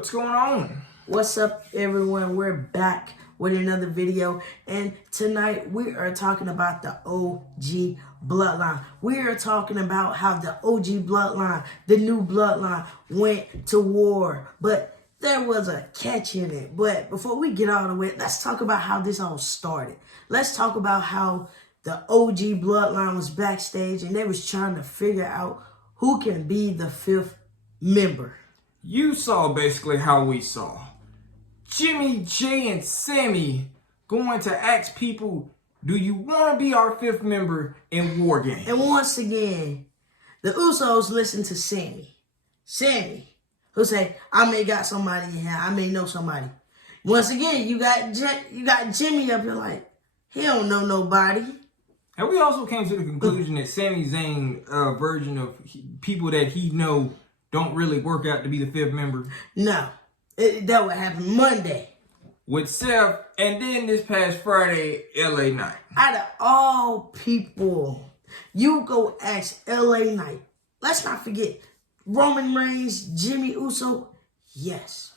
What's going on? What's up, everyone? We're back with another video, and tonight we are talking about the OG Bloodline. We are talking about how the OG Bloodline, the new Bloodline, went to war, but there was a catch in it. But before we get all the way, let's talk about how this all started. Let's talk about how the OG Bloodline was backstage and they was trying to figure out who can be the fifth member. You saw basically how we saw. Jimmy, Jay, and Sammy going to ask people, do you want to be our fifth member in Wargames? And once again, the Usos listen to Sammy. Sammy, who say, I may got somebody in here, I may know somebody. Once again, you got Jimmy up here like, he don't know nobody. And we also came to the conclusion that samizayn version of people that he know don't really work out to be the fifth member. No, that would happen Monday. With Seth, and then this past Friday, LA Knight. Out of all people, you go ask LA Knight. Let's not forget, Roman Reigns, Jimmy Uso, yes.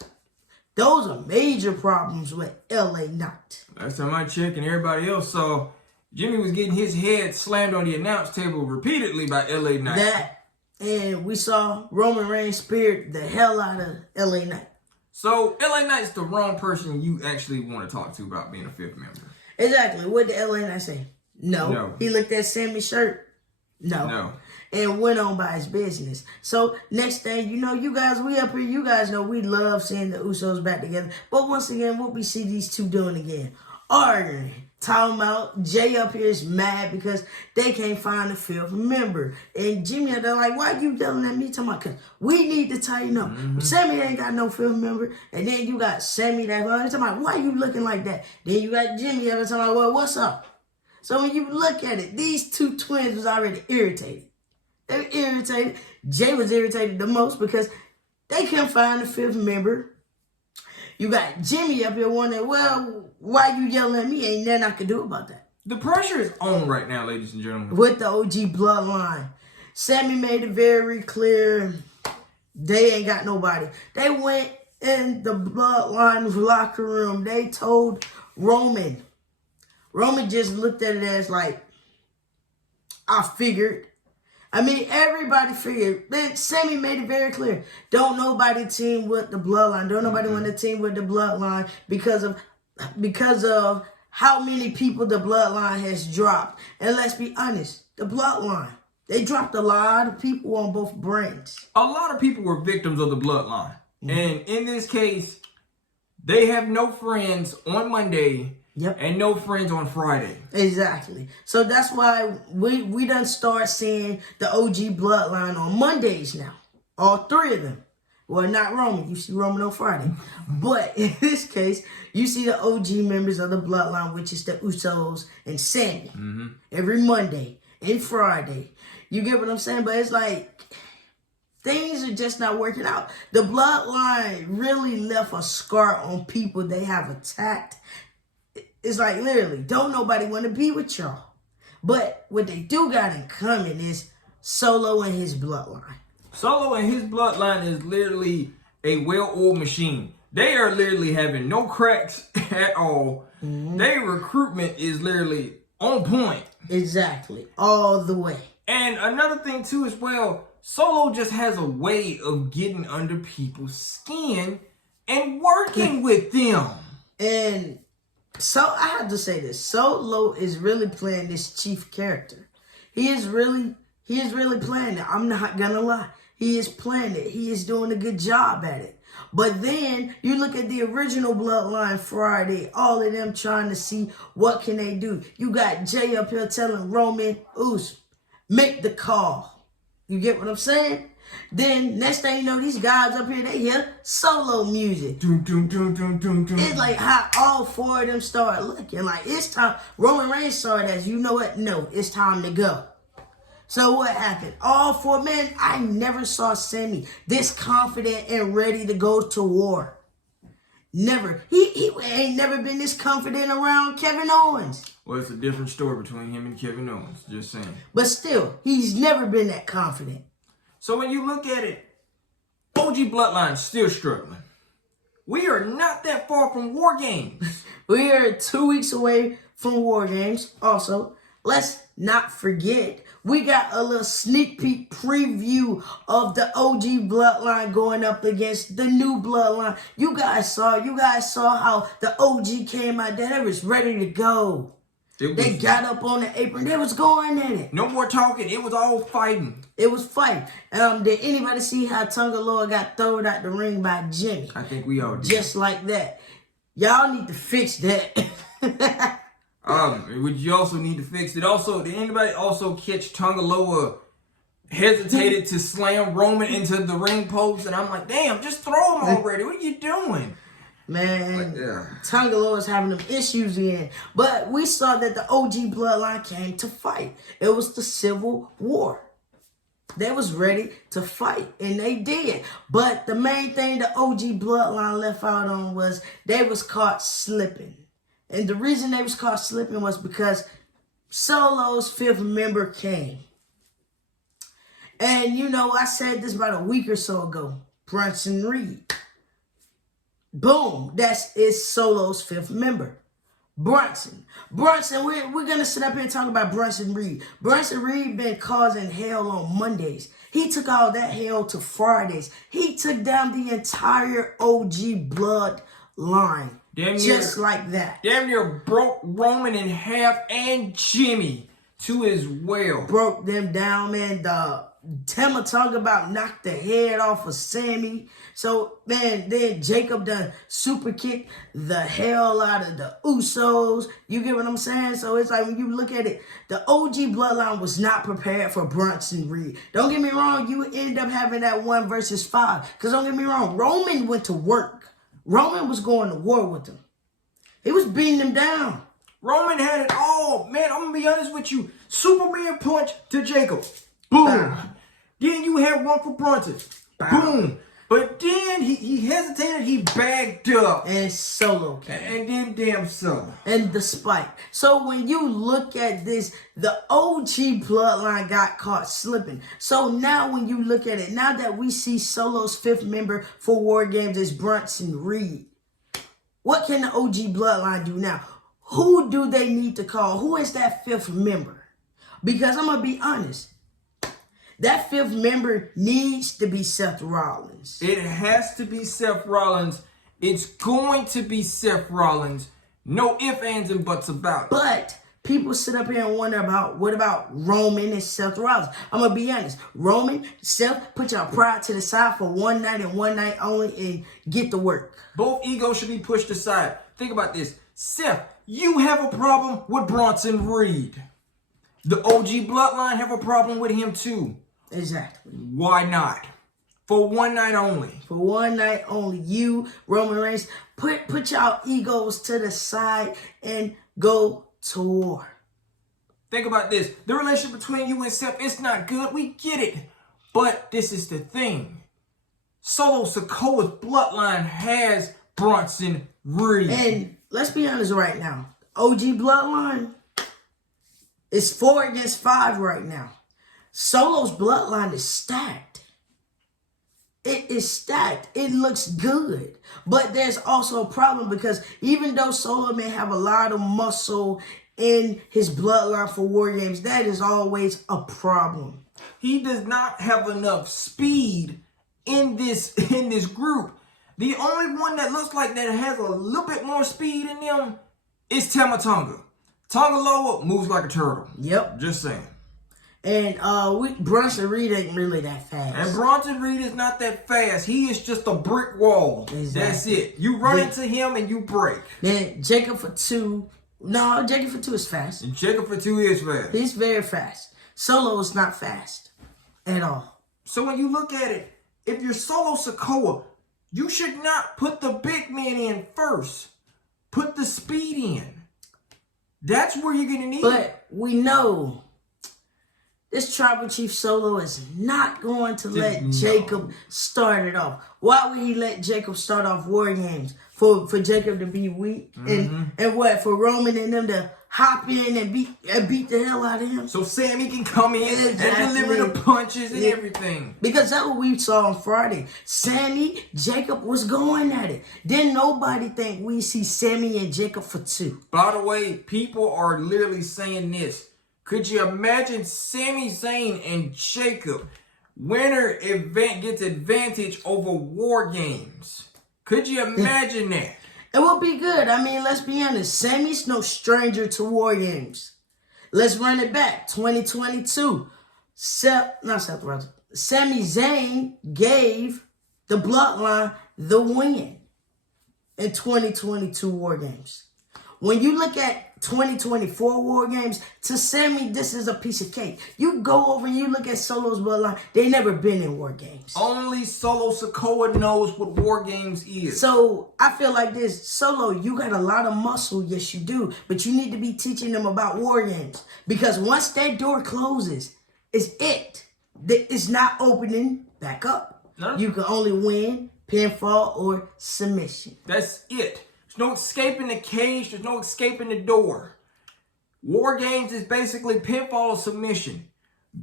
Those are major problems with LA Knight. Last time I checked and everybody else saw, Jimmy was getting his head slammed on the announce table repeatedly by LA Knight. And we saw Roman Reigns speared the hell out of LA Knight. So, LA Knight's the wrong person you actually want to talk to about being a fifth member. Exactly. What did LA Knight say? No. He looked at Sammy's shirt. No. And went on by his business. So, next thing you know, you guys, we up here, you guys know we love seeing the Usos back together. But once again, what we see these two doing again? Arguing. Talking about Jay up here is mad because they can't find a fifth member. And Jimmy, they're like, why you yelling at me? Talking about, because we need to tighten up. Sammy ain't got no fifth member. And then you got Sammy that talking about, why you looking like that? Then you got Jimmy talking about, well, what's up? So when you look at it, these two twins was already irritated. They were irritated. Jay was irritated the most because they couldn't find a fifth member. You got Jimmy up here wondering, well, why you yelling at me? Ain't nothing I can do about that. The pressure is on right now, ladies and gentlemen. With the OG Bloodline. Sammy made it very clear they ain't got nobody. They went in the Bloodline's locker room. They told Roman. Roman just looked at it as like, I figured. I mean, everybody figured. Then Sammy made it very clear. Don't nobody team with the Bloodline. Don't nobody want to team with the Bloodline because of how many people the Bloodline has dropped. And let's be honest, the Bloodline, they dropped a lot of people on both brands. A lot of people were victims of the Bloodline. And in this case, they have no friends on Monday. Yep. And no friends on Friday. Exactly. So that's why we done start seeing the OG Bloodline on Mondays now. All three of them. Well, not Roman. You see Roman on Friday. But in this case, you see the OG members of the Bloodline, which is the Usos and Sammy. Every Monday and Friday. You get what I'm saying? But it's like, things are just not working out. The Bloodline really left a scar on people they have attacked. It's like, literally, don't nobody want to be with y'all. But what they do got in common is Solo and his Bloodline. Solo and his Bloodline is literally a well-oiled machine. They are literally having no cracks at all. Their recruitment is literally on point. Exactly. All the way. And another thing, too, as well, Solo just has a way of getting under people's skin and working with them. And so I have to say this. Solo is really playing this chief character. He is really playing it. I'm not gonna lie. He is playing it. He is doing a good job at it. But then you look at the original Bloodline Friday, all of them trying to see what can they do. You got Jay up here telling Roman, Us, make the call. You get what I'm saying? Then next thing you know, these guys up here, they hear Solo music. It's like how all four of them start looking like it's time. Roman Reigns saw it as, you know what? No, it's time to go. So what happened? All four men, I never saw Sammy this confident and ready to go to war. Never. He ain't never been this confident around Kevin Owens. Well, it's a different story between him and Kevin Owens. Just saying. But still, he's never been that confident. So when you look at it, OG Bloodline still struggling. we are not that far from Wargames. We are 2 weeks away from Wargames. Also, let's not forget, we got a little sneak peek preview of the OG Bloodline going up against the new Bloodline. You guys saw how the OG came out there. They was ready to go. They got up on the apron. They was going at it. No more talking. It was all fighting. It was fighting. Did anybody see how Tongans got thrown out the ring by Jimmy? I think we all did. Just like that. Y'all need to fix that. Which you also need to fix it. Also, did anybody also catch Tongans hesitated to slam Roman into the ring post? And I'm like, damn, just throw him already. What are you doing? Man, Tongans having them issues again. But we saw that the OG Bloodline came to fight. It was the Civil War. They was ready to fight, and they did. But the main thing the OG Bloodline left out on was they was caught slipping. And the reason they was caught slipping was because Solo's 5th member came. And, you know, I said this about a week or so ago. Bronson Reed. Boom. Is Solo's 5th member. Bronson, we're going to sit up here and talk about Bronson Reed. Bronson Reed been causing hell on Mondays. He took all that hell to Fridays. He took down the entire OG Bloodline. Just like that. Damn near broke Roman in half and Jimmy too as well. Broke them down, man. Tonga about knocked the head off of Sammy. So, man, then Jacob done super kicked the hell out of the Usos. You get what I'm saying? So it's like when you look at it, the OG Bloodline was not prepared for Bronson Reed. Don't get me wrong, you end up having that 1 versus 5. Because don't get me wrong, Roman went to work. Roman was going to war with him. He was beating him down. Roman had it all. Man, I'm going to be honest with you. Superman punch to Jacob. Boom. Bow. Then you had one for Bronson. Bow. Boom. But then he hesitated. He backed up. And Solo came. And then damn Solo. And the spike. So when you look at this, the OG Bloodline got caught slipping. So now when you look at it, now that we see Solo's 5th member for Wargames is Bronson Reed, what can the OG Bloodline do now? Who do they need to call? Who is that 5th member? Because I'm going to be honest. That 5th member needs to be Seth Rollins. It has to be Seth Rollins. It's going to be Seth Rollins. No ifs, ands, and buts about it. But people sit up here and wonder about, what about Roman and Seth Rollins? I'm going to be honest. Roman, Seth, put your pride to the side for one night and one night only and get to work. Both egos should be pushed aside. Think about this. Seth, you have a problem with Bronson Reed. The OG Bloodline have a problem with him too. Exactly. Why not? For one night only. For one night only. You, Roman Reigns, put y'all egos to the side and go to war. Think about this. The relationship between you and Seth, it's not good. We get it. But this is the thing. Solosikoa's Bloodline has Bronson Reed. And let's be honest right now. OG Bloodline is 4 against 5 right now. Solo's Bloodline is stacked. It is stacked. It looks good. But there's also a problem because even though Solo may have a lot of muscle in his Bloodline for Wargames, that is always a problem. He does not have enough speed in this group. The only one that looks like that has a little bit more speed in them is Tonga. Tonga Loa moves like a turtle. Yep. Just saying. And Bronson Reed ain't really that fast. And Bronson Reed is not that fast. He is just a brick wall. Exactly. That's it. You run into him and you break. Then jacobfatu. No, jacobfatu is fast. And jacobfatu is fast. He's very fast. Solo is not fast at all. So when you look at it, if you're Solosikoa, you should not put the big man in first. Put the speed in. That's where you're going to need it. But we know this Tribal Chief Solo is not going to let Jacob start it off. Why would he let Jacob start off Wargames? For Jacob to be weak? And what? For Roman and them to hop in and beat the hell out of him. So Sammy can come in and deliver the punches and everything. Because that's what we saw on Friday. Sammy, Jacob was going at it. Didn't nobody think we see Sammy and Jacob Fatu. By the way, people are literally saying this. Could you imagine Samizayn and Jacob? Winner event gets advantage over Wargames. Could you imagine that? It would be good. I mean, let's be honest. Sammy's no stranger to Wargames. Let's run it back. 2022. Samizayn gave the Bloodline the win in 2022 Wargames. When you look at 2024 Wargames, to Sammy, this is a piece of cake. You go over and you look at Solo's Bloodline, they never been in Wargames. Only Solosikoa knows what Wargames is. So, I feel like this. Solo, you got a lot of muscle, yes you do, but you need to be teaching them about Wargames. Because once that door closes, it's it. It's not opening back up. No. You can only win, pinfall, or submission. That's it. There's no escaping the cage. There's no escaping the door. Wargames is basically pinfall or submission.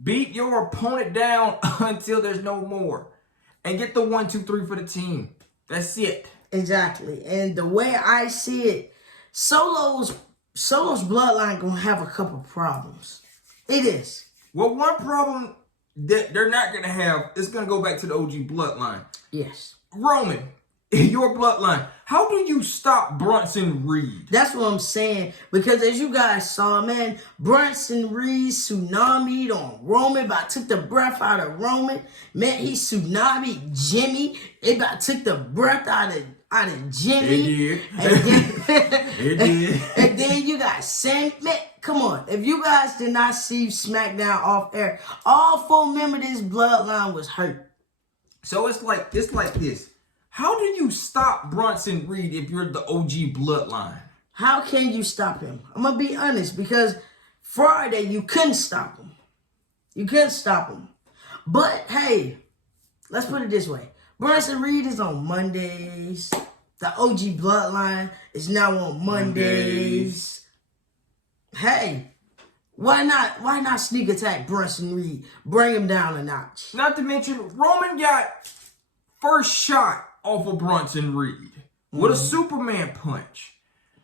Beat your opponent down until there's no more. And get the 1, 2, 3 for the team. That's it. Exactly. And the way I see it, Solo's Bloodline gonna have a couple problems. It is. Well, one problem that they're not gonna have is gonna go back to the OG Bloodline. Yes. Roman, your Bloodline. How do you stop Bronson Reed? That's what I'm saying. Because as you guys saw, man, Bronson Reed tsunami'd on Roman, but took the breath out of Roman. Man, he tsunami'd Jimmy. It about took the breath out of Jimmy. It did. It did. And then you got Sam. Man, come on. If you guys did not see SmackDown off air, all 4 members of this Bloodline was hurt. So it's like this. How do you stop Bronson Reed if you're the OG Bloodline? How can you stop him? I'm going to be honest, because Friday you couldn't stop him. You couldn't stop him. But, hey, let's put it this way. Bronson Reed is on Mondays. The OG Bloodline is now on Mondays. Hey, why not sneak attack Bronson Reed? Bring him down a notch. Not to mention, Roman got first shot off of Bronson Reed with a Superman punch.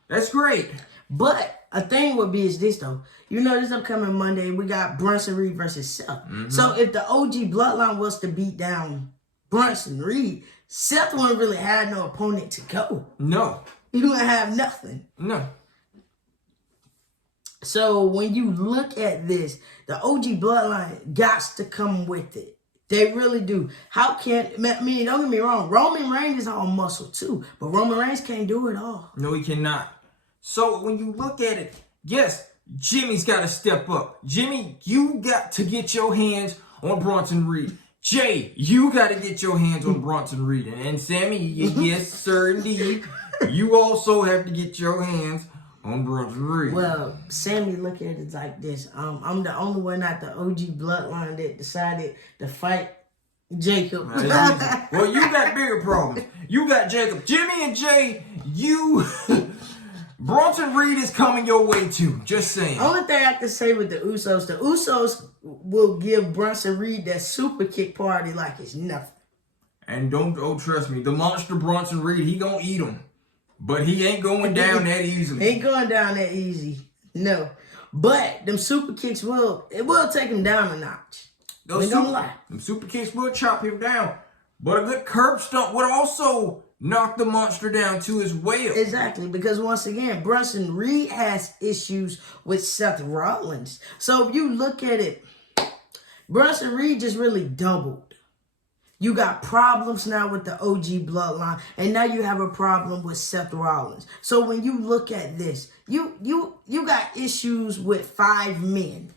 That's great. But a thing would be is this, though. You know, this upcoming Monday, we got Bronson Reed versus Seth. So if the OG Bloodline was to beat down Bronson Reed, Seth wouldn't really have no opponent to go. No. He wouldn't have nothing. No. So when you look at this, the OG Bloodline got to come with it. They really do. How can, I mean, don't get me wrong, Roman Reigns is all muscle too, but Roman Reigns can't do it all. No, he cannot. So when you look at it, yes, Jimmy's got to step up. Jimmy, you got to get your hands on Bronson Reed. Jay, you got to get your hands on Bronson Reed. And Sammy, yes, sir, indeed. You also have to get your hands on Bronson Reed. Well, Sammy, look at it like this. I'm the only one out the OG Bloodline that decided to fight Jacob. Well, you got bigger problems. You got Jacob. Jimmy and Jay, Bronson Reed is coming your way too. Just saying. Only thing I can say with the Usos will give Bronson Reed that super kick party like it's nothing. And don't trust me, the monster Bronson Reed, he gonna eat him. But he ain't going down that easily. Ain't going down that easy. No. But them super kicks will take him down a notch. Them super kicks will chop him down. But a good curb stomp would also knock the monster down too as well. Exactly. Because once again, Bronson Reed has issues with Seth Rollins. So if you look at it, Bronson Reed just really doubled. You got problems now with the OG Bloodline, and now you have a problem with Seth Rollins. So when you look at this, you got issues with 5 men.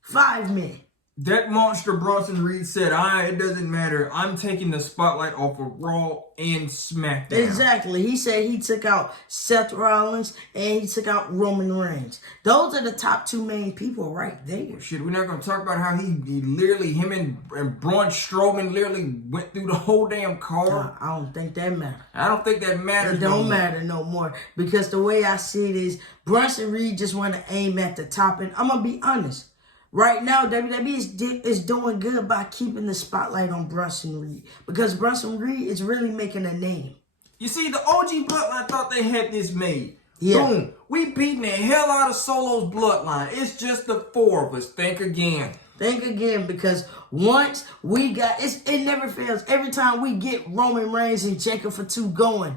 5 men. That monster Bronson Reed said, it doesn't matter. I'm taking the spotlight off of Raw and SmackDown. Exactly. He said he took out Seth Rollins and he took out Roman Reigns. Those are the top 2 main people right there. Shit, we're not going to talk about how he literally, him and Braun Strowman literally went through the whole damn card. I don't think that matters. I don't think that matters. It don't matter no more. Because the way I see it is, Bronson Reed just want to aim at the top. And I'm going to be honest. Right now, WWE is doing good by keeping the spotlight on Bronson Reed. Because Bronson Reed is really making a name. You see, the OG Bloodline thought they had this made. Yeah. Boom. We beating the hell out of Solo's Bloodline. It's just the 4 of us. Think again. Think again, because once we got... it never fails. Every time we get Roman Reigns and jacobfatu going,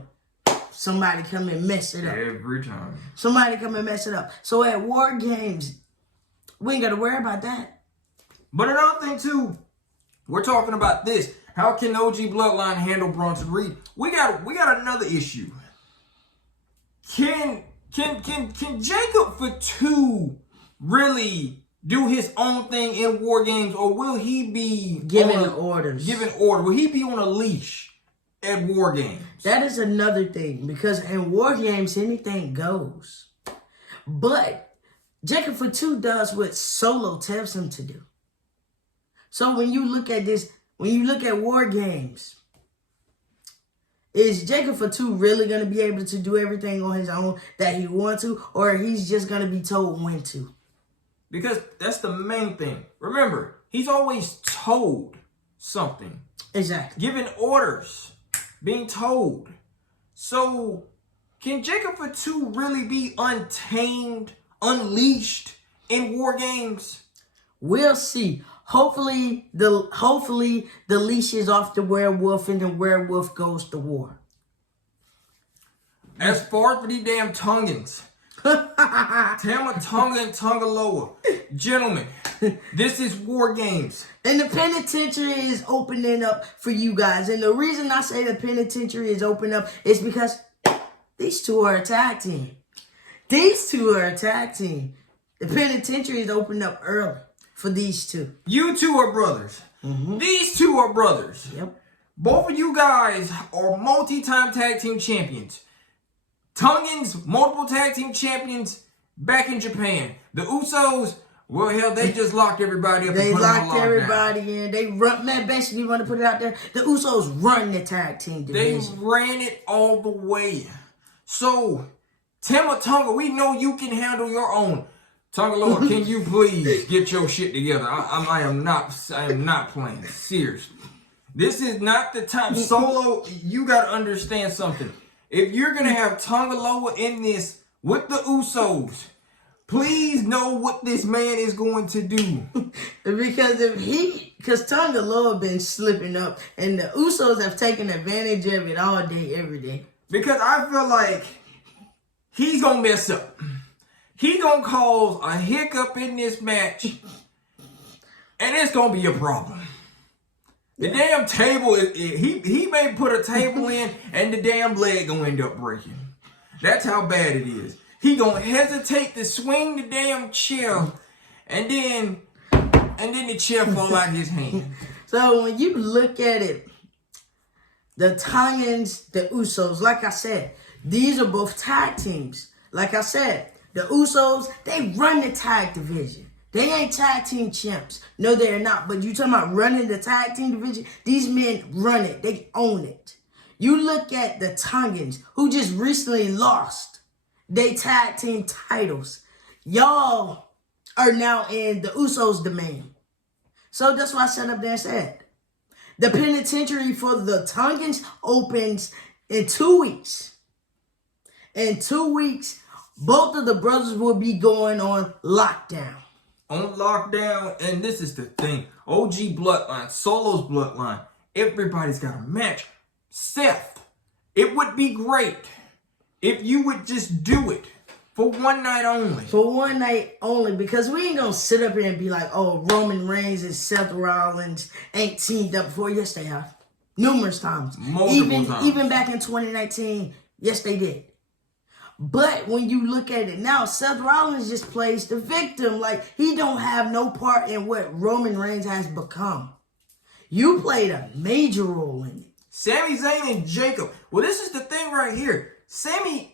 somebody come and mess it up. Every time. Somebody come and mess it up. So at Wargames... we ain't got to worry about that. But another thing, too, we're talking about this. How can OG Bloodline handle Bronson Reed? We got another issue. Can jacobfatu really do his own thing in Wargames, or will he be giving orders? Will he be on a leash at Wargames? That is another thing, because in Wargames, anything goes. But jacobfatu does what Solo tells him to do. So when you look at this, when you look at Wargames, is jacobfatu really going to be able to do everything on his own that he wants to, or he's just going to be told when to? Because that's the main thing. Remember, he's always told something. Exactly. Giving orders. Being told. So, can jacobfatu really be untamed, unleashed in Wargames? We'll see. Hopefully the leash is off the werewolf and the werewolf goes to war. As far as for the damn Tongans, Tonga and Tongaloa, gentlemen, this is Wargames. And the penitentiary is opening up for you guys. And the reason I say the penitentiary is open up is because these 2 are a tag team. These 2 are a tag team. The penitentiary is opened up early for these 2. You 2 are brothers. Mm-hmm. These 2 are brothers. Yep. Both of you guys are multi-time tag team champions. Tongans, multiple tag team champions back in Japan. The Usos, well, hell, they just locked everybody up. They and put locked them on everybody in. They run, man, basically want to put it out there. The Usos run the tag team division. They ran it all the way. So, Tonga, we know you can handle your own. Tongaloa, can you please get your shit together? I am not playing. Seriously. This is not the time. Solo, you got to understand something. If you're going to have Tongaloa in this with the Usos, please know what this man is going to do. Because Tongaloa been slipping up, and the Usos have taken advantage of it all day, every day. Because I feel like he's going to mess up. He going to cause a hiccup in this match, and it's going to be a problem. The damn table, he may put a table in, and the damn leg going to end up breaking. That's how bad it is. He going to hesitate to swing the damn chair, and then the chair fall out of his hand. So when you look at it, the Tongans, the Usos, like I said, these are both tag teams. Like I said, the Usos, they run the tag division. They ain't tag team champs. No, they're not. But you talking about running the tag team division? These men run it. They own it. You look at the Tongans, who just recently lost they tag team titles. Y'all are now in the Usos' domain. So that's why I sat up there and said, the penitentiary for the Tongans opens in 2 weeks. In 2 weeks, both of the brothers will be going on lockdown. On lockdown, and this is the thing. OG Bloodline, Solo's Bloodline, everybody's got a match. Seth, it would be great if you would just do it for one night only. For one night only, because we ain't gonna sit up here and be like, oh, Roman Reigns and Seth Rollins ain't teamed up before. Yes, they have. Numerous times. Multiple times. Even back in 2019, yes, they did. But when you look at it now, Seth Rollins just plays the victim. Like, he don't have no part in what Roman Reigns has become. You played a major role in it. Samizayn and Jacob. Well, this is the thing right here. Sammy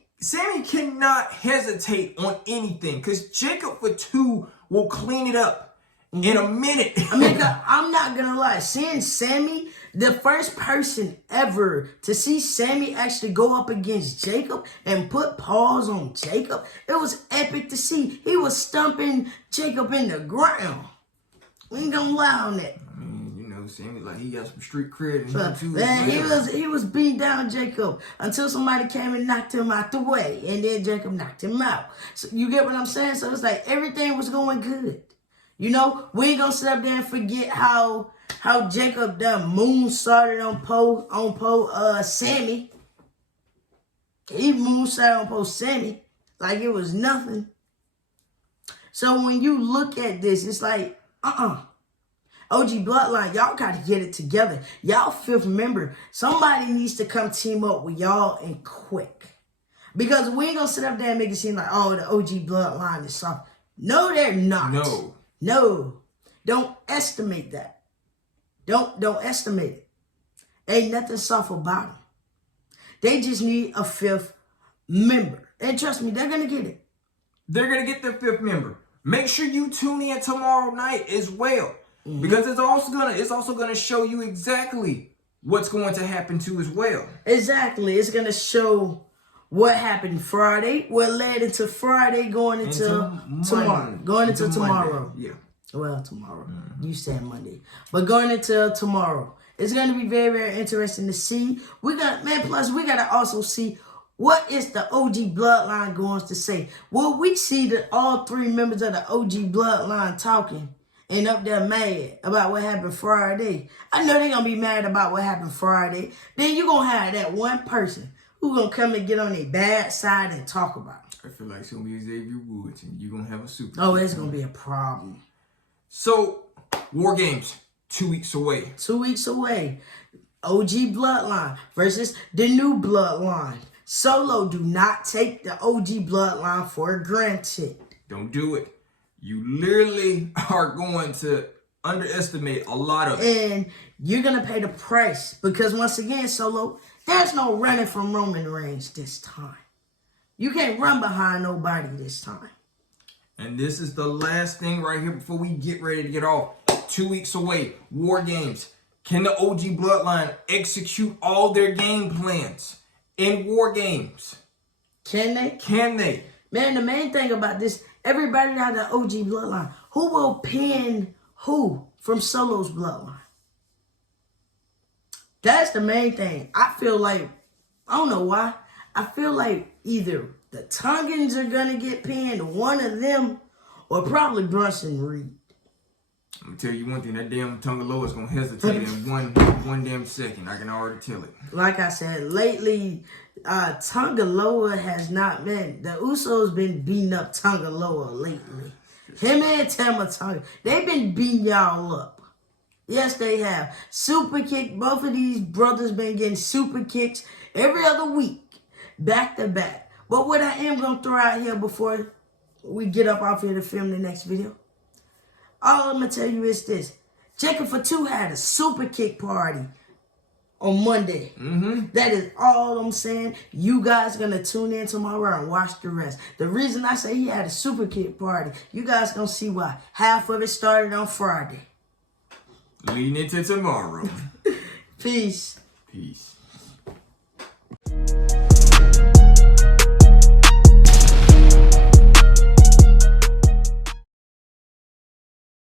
cannot hesitate on anything because jacobfatu will clean it up in a minute. I mean, I'm not going to lie. Seeing Sammy, the first person ever to see Sammy actually go up against Jacob and put paws on Jacob, it was epic to see. He was stumping Jacob in the ground. We ain't going to lie on that. Sammy, like, he got some street cred in him too. Man, he was beating down Jacob until somebody came and knocked him out the way, and then Jacob knocked him out. So you get what I'm saying? So it's like everything was going good. You know, we ain't gonna sit up there and forget how Jacob done moon started on Sammy. He moon started on Sammy like it was nothing. So when you look at this, it's like, OG Bloodline, y'all got to get it together. Y'all fifth member. Somebody needs to come team up with y'all and quick. Because we ain't going to sit up there and make it seem like, oh, the OG Bloodline is soft. No, they're not. No. Don't estimate that. Don't estimate it. Ain't nothing soft about them. They just need a fifth member. And trust me, they're going to get it. They're going to get their fifth member. Make sure you tune in tomorrow night as well. Because it's also gonna show you exactly what's going to happen too as well. Exactly. It's gonna show what happened Friday, what led into Friday going into tomorrow. Going into tomorrow. Yeah. Well, tomorrow. You said Monday. But going into tomorrow. It's gonna be very, very interesting to see. Plus we gotta also see what is the OG Bloodline going to say. Will we see that all three members of the OG Bloodline talking and up there mad about what happened Friday? I know they're going to be mad about what happened Friday. Then you're going to have that one person who's going to come and get on their bad side and talk about it. I feel like it's going to be Xavier Woods and you're going to have a super. Oh, it's going to be a problem. So, Wargames, 2 weeks away. 2 weeks away. OG Bloodline versus the new Bloodline. Solo, do not take the OG Bloodline for granted. Don't do it. You literally are going to underestimate a lot of it. And you're going to pay the price. Because once again, Solo, there's no running from Roman Reigns this time. You can't run behind nobody this time. And this is the last thing right here before we get ready to get off. 2 weeks away, Wargames. Can the OG Bloodline execute all their game plans in Wargames? Can they? Can they? Man, the main thing about this, everybody out of the OG Bloodline, who will pin who from Solo's Bloodline? That's the main thing. I feel like, I don't know why, I feel like either the Tongans are going to get pinned, one of them, or probably Bronson Reed. I'm going to tell you one thing, that damn Tongaloa is going to hesitate in one damn second. I can already tell it. Like I said, lately, Tongaloa has not been, the Usos been beating up Tongaloa lately. Him and Tama, they've been beating y'all up. Yes, they have. Super kick, both of these brothers been getting super kicks every other week, back to back. But what I am going to throw out here before we get up off here to film the next video, all I'm going to tell you is this. Jacobfatu had a super kick party on Monday. That is all I'm saying. You guys going to tune in tomorrow and watch the rest. The reason I say he had a super kick party, you guys going to see why. Half of it started on Friday. Leading into tomorrow. Peace. Peace.